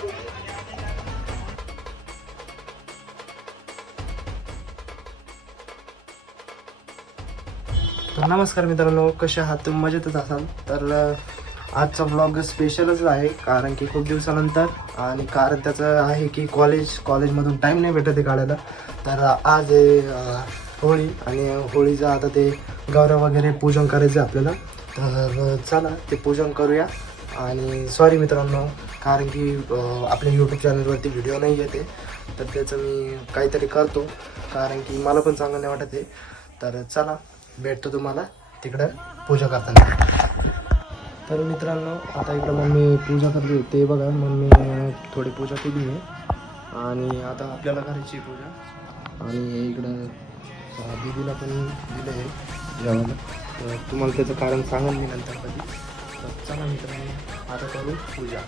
तर नमस्कार मित्रांनो, कसे आहात तुम्ही? मजेतच असाल तर आजचा ब्लॉग स्पेशलच आहे, कारण की खूप दिवसानंतर, आणि कारण त्याचं आहे की कॉलेजमधून टाईम नाही भेटत आहे काढायला. तर आज आहे होळी, आणि होळीचं आता ते गौरव वगैरे पूजन करायचं आपल्याला. तर चला ते पूजन करूया. आणि सॉरी मित्रांनो, कारण की आपल्या यूट्यूब चॅनलवरती व्हिडिओ नाही येते, तर त्याचं मी काहीतरी करतो, कारण की मला पण चांगलं नाही वाटत आहे. तर चला भेटतो तुम्हाला तिकडं पूजा करताना. तर मित्रांनो, आता इकडं मम्मी पूजा करते, ते बघा. मम्मी थोडी पूजा केली आहे, आणि आता आपल्याला करायची पूजा. आणि इकडं दीदीला पण दिलं आहे जेवायला. तर तुम्हाला त्याचं कारण सांगेन मी नंतर कधी. तर चला मित्रांनो, आता करू पूजा.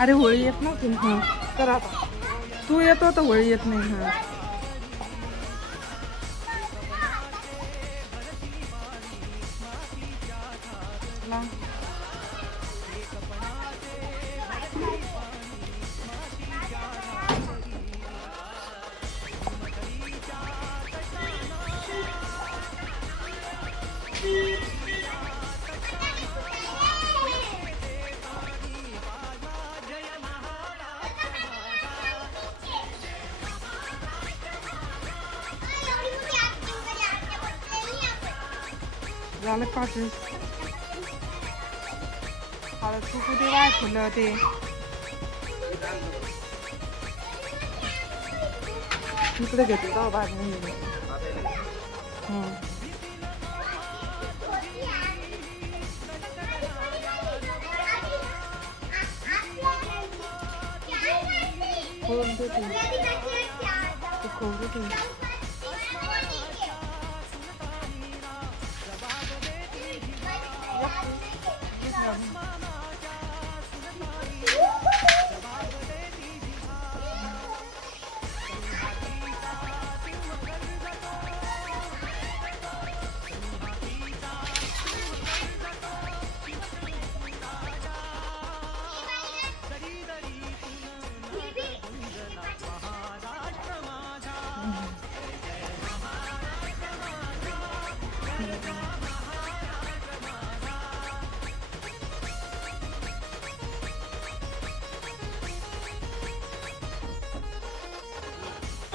अरे होळी येत नव्हती ना. हा तर आता तू येतो तर होळी येत नाही. हा झालं पाठवून. आता तू कुठे वाय फुलं ते इकडे घेते का बाजून. खोल देते ते खोल देते.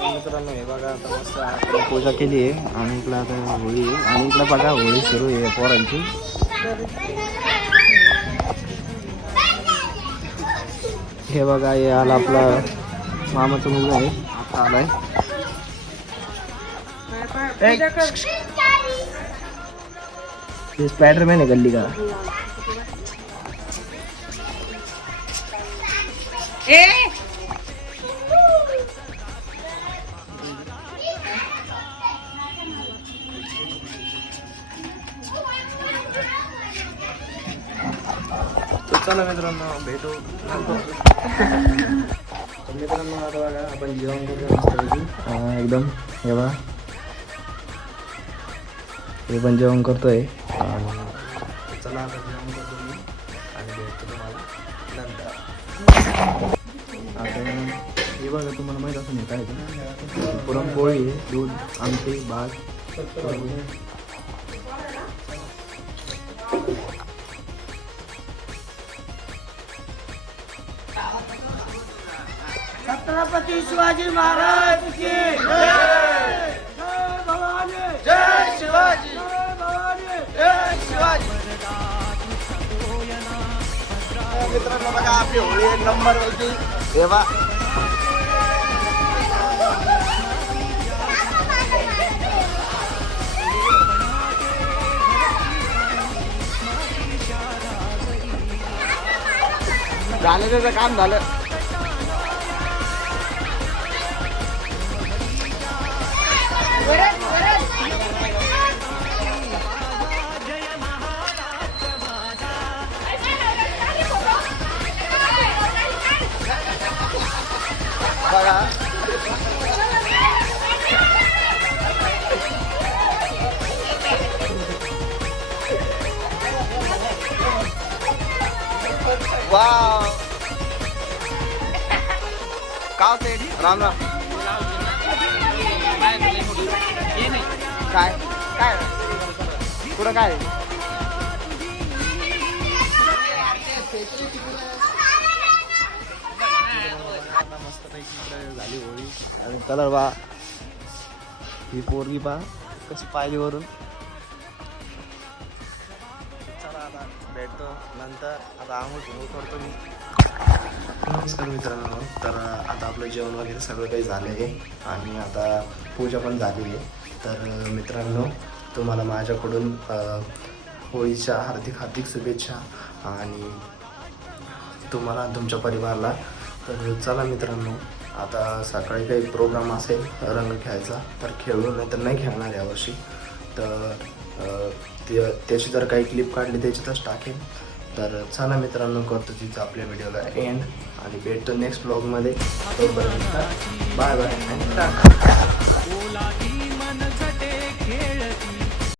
मित्रांनो, हे बघा, आता मस्त आपण पूजा केली आहे, आणि इकडं आता होळी आहे, आणि इकडं बघा होळी सुरू आहे पोरांची. हे बघा, हे आला आपला मामाचा मुलगा आहे, आता आलाय. हे स्पायडरमॅन आहे गल्ली का. चला मित्रांनो, भेटू. मित्रांनो, आता बघा, आपण जेवण करतो एकदम. हे बघा, हे पण जेवण करतोय. चला आता जेवण करतो मी, आणि भेटतो तुम्हाला नंतर. आता हे बघा, तुम्हाला माहीत असं नाही काय, पुरणपोळी, दूध, आमटी, भात. छत्रपती शिवाजी महाराज की जय. जय भवानी, जय शिवाजी, जय भवानी, जय शिवाजी. मित्रांनो, बघा, आपली होळी एक नंबर होती. देवा झालं, त्याचं काम झालं. वाव का राम राम काय काय पुढं काय झाली होळी आणि कलर बा ही पोरगी पा कशी पाहिली वरून चला आता भेटतो नंतर आता आंघोळ करतो मी नमस्कार मित्रांनो. तर आता आपलं जेवण वगैरे सगळं काही झालं आहे आणि आता पूजा पण झाली आहे. तर मित्रांनो तुम्हाला माझ्याकडून होळीच्या हार्दिक हार्दिक शुभेच्छा आणि तुम्हाला तुमच्या परिवाराला. तर चला मित्रांनो आता सकाळी काही प्रोग्राम असेल रंग खेळायचा तर खेळू नाही तर नाही खेळणार यावर्षी. तर त्याची जर काही क्लिप काढली त्याच्यातच टाकेल. तर चला मित्रांनो करतो तिथं आपल्या व्हिडिओला एंड आणि भेटतो नेक्स्ट ब्लॉगमध्ये. तोपर्यंत बाय बाय आणि टाटा.